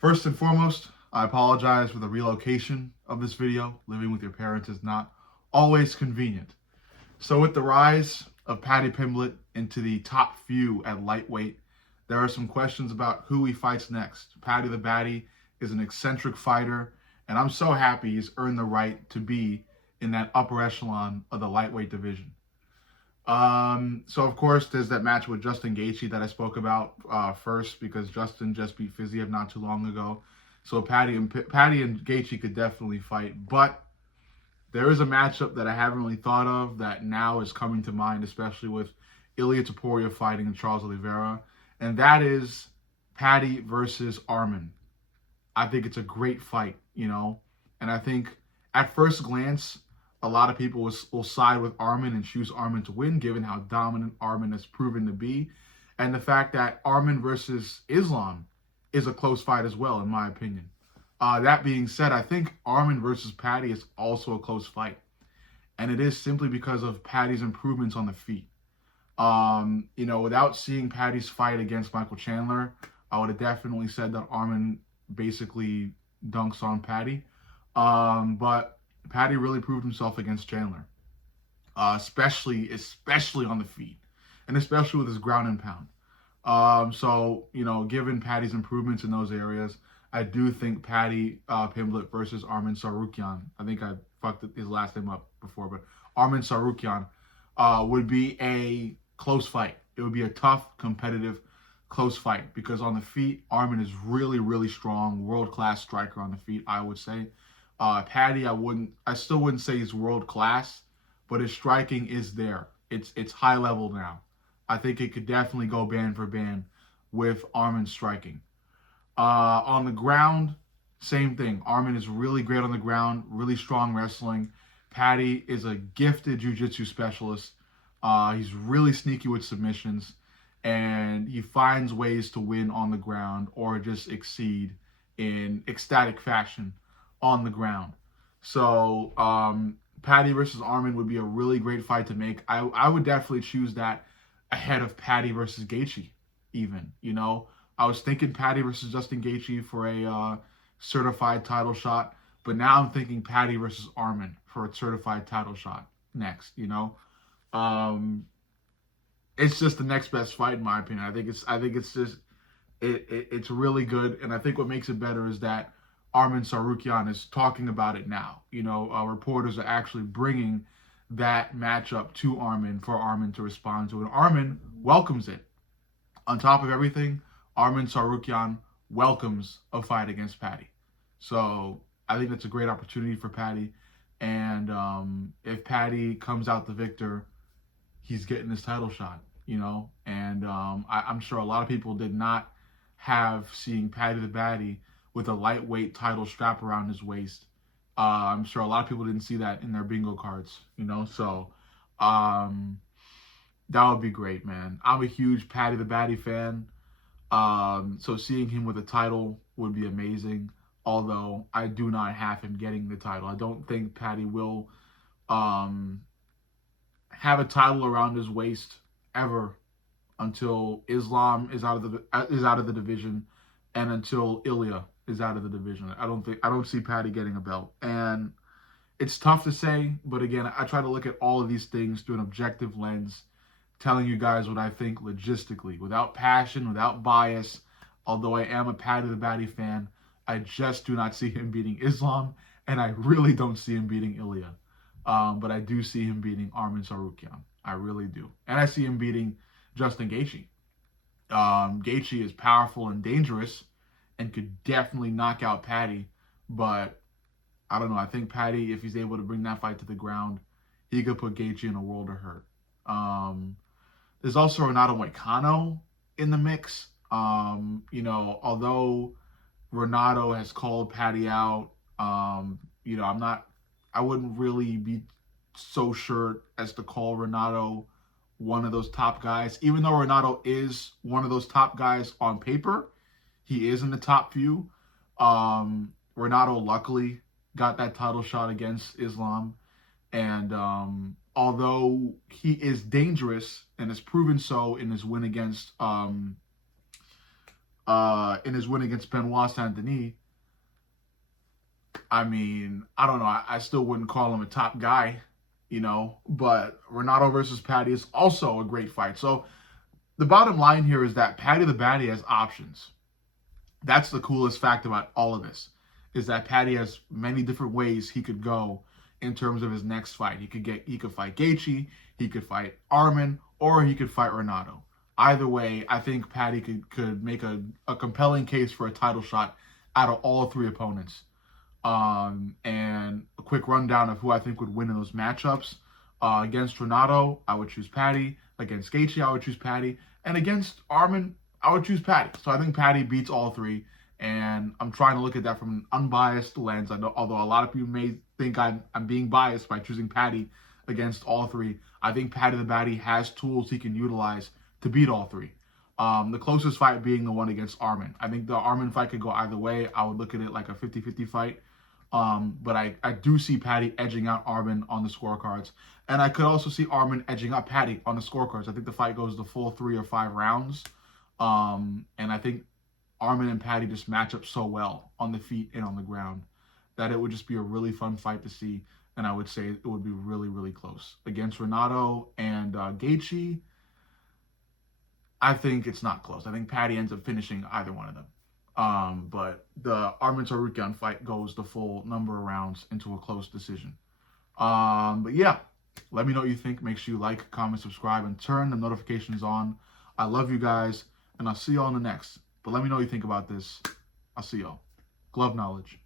First and foremost, I apologize for the relocation of this video. Living with your parents is not always convenient. So with the rise of Paddy Pimblett into the top few at lightweight, there are some questions about who he fights next. Paddy the Baddy is an eccentric fighter, and I'm so happy he's earned the right to be in that upper echelon of the lightweight division. So of course there's that match with Justin Gaethje that I spoke about first, because Justin just beat Fiziev not too long ago. So Paddy and Gaethje could definitely fight, but there is a matchup that I haven't really thought of that now is coming to mind, especially with Ilia Topuria fighting Charles Oliveira, and that is Paddy versus Arman. I think it's a great fight, and I think at first glance, a lot of people will side with Arman and choose Arman to win, given how dominant Arman has proven to be, and the fact that Arman versus Islam is a close fight as well, in my opinion. That being said, I think Arman versus Paddy is also a close fight, and it is simply because of Paddy's improvements on the feet. Without seeing Paddy's fight against Michael Chandler, I would have definitely said that Arman basically dunks on Paddy. But Paddy really proved himself against Chandler, especially on the feet, and especially with his ground and pound. Given Paddy's improvements in those areas, I do think Paddy Pimblett versus Arman Tsarukyan, I think I fucked his last name up before, but Arman Tsarukyan would be a close fight. It would be a tough, competitive, close fight, because on the feet, Arman is really, really strong, world-class striker on the feet, I would say. Paddy, I still wouldn't say he's world class, but his striking is there. It's high level now. I think it could definitely go band for band with Arman's striking. On the ground, same thing. Arman is really great on the ground, really strong wrestling. Paddy is a gifted jiu-jitsu specialist. He's really sneaky with submissions, and he finds ways to win on the ground or just exceed in ecstatic fashion on the ground. So Paddy versus Arman would be a really great fight to make. I would definitely choose that ahead of Paddy versus Gaethje even. I was thinking Paddy versus Justin Gaethje for a certified title shot, but now I'm thinking Paddy versus Arman for a certified title shot next. It's just the next best fight in my opinion. I think it's really good, and I think what makes it better is that Arman Tsarukyan is talking about it now. Reporters are actually bringing that matchup to Arman for Arman to respond to, and Arman welcomes it. On top of everything, Arman Tsarukyan welcomes a fight against Paddy. So I think that's a great opportunity for Paddy, and if Paddy comes out the victor, he's getting his title shot. And I'm sure a lot of people did not have seeing Paddy the Baddy with a lightweight title strap around his waist. I'm sure a lot of people didn't see that in their bingo cards, so that would be great, man. I'm a huge Paddy the Baddy fan, so seeing him with a title would be amazing, although I do not have him getting the title. I don't think Paddy will have a title around his waist ever until Islam is out of the division, and until Ilia is out of the division. I don't see Paddy getting a belt. And it's tough to say, but again, I try to look at all of these things through an objective lens, telling you guys what I think logistically, without passion, without bias. Although I am a Paddy the Baddy fan, I just do not see him beating Islam, and I really don't see him beating Ilia. But I do see him beating Arman Tsarukyan. I really do. And I see him beating Justin Gaethje. Gaethje is powerful and dangerous and could definitely knock out Paddy, but I don't know. I think Paddy, if he's able to bring that fight to the ground, he could put Gaethje in a world of hurt. There's also Renato Moicano in the mix. Although Renato has called Paddy out, I wouldn't really be so sure as to call Renato one of those top guys. Even though Renato is one of those top guys on paper, he is in the top few. Renato luckily got that title shot against Islam, and although he is dangerous and has proven so in his win against in his win against Benoit Saint-Denis, I mean, I don't know. I still wouldn't call him a top guy, but Renato versus Paddy is also a great fight. So the bottom line here is that Paddy the Baddy has options. That's the coolest fact about all of this, is that Paddy has many different ways he could go in terms of his next fight. He could fight Gaethje, he could fight Arman, or he could fight Renato. Either way, I think Paddy could make a compelling case for a title shot out of all three opponents. And a quick rundown of who I think would win in those matchups. Against Renato, I would choose Paddy. Against Gaethje, I would choose Paddy. And against Arman, I would choose Paddy. So I think Paddy beats all three. And I'm trying to look at that from an unbiased lens. I know, although a lot of people may think I'm being biased by choosing Paddy against all three. I think Paddy the Baddy has tools he can utilize to beat all three. The closest fight being the one against Arman. I think the Arman fight could go either way. I would look at it like a 50-50 fight. But I do see Paddy edging out Arman on the scorecards. And I could also see Arman edging out Paddy on the scorecards. I think the fight goes the full 3 or 5 rounds. And I think Arman and Paddy just match up so well on the feet and on the ground that it would just be a really fun fight to see. And I would say it would be really, really close. Against Renato and Gaethje, I think it's not close. I think Paddy ends up finishing either one of them. But the Arman Tsarukyan fight goes the full number of rounds into a close decision. But yeah, let me know what you think. Make sure you like, comment, subscribe, and turn the notifications on. I love you guys, and I'll see y'all in the next. But let me know what you think about this. I'll see y'all. Glove knowledge.